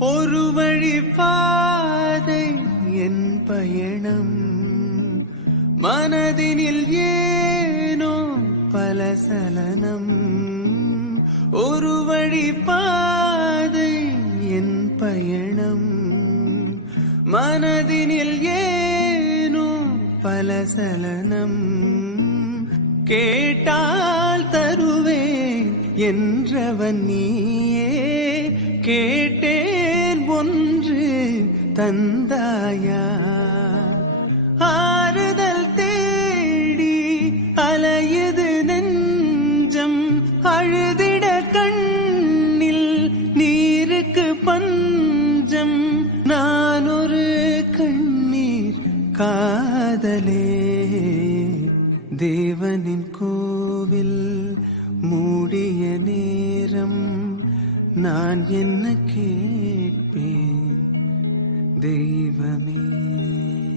ஒரு வழி பாதை என் பயணம். மனதினில் ஏனோ பல சலனம். ஒரு வழி பாதை என் பயணம். மனதினில் ஏனோ பல சலனம். கேட்டால் தருவேன் என்றவன் நீயே. கேட்ட தந்தாயா ஆறுதல் தேடி அலையுது நெஞ்சம். அழுதிட கண்ணில் நீருக்கு பஞ்சம். நான் ஒரு கண்ணீர் காதலே. தேவனின் கோவில் மூடிய நேரம். நான் என்ன கேட்பேன்? Deliver me.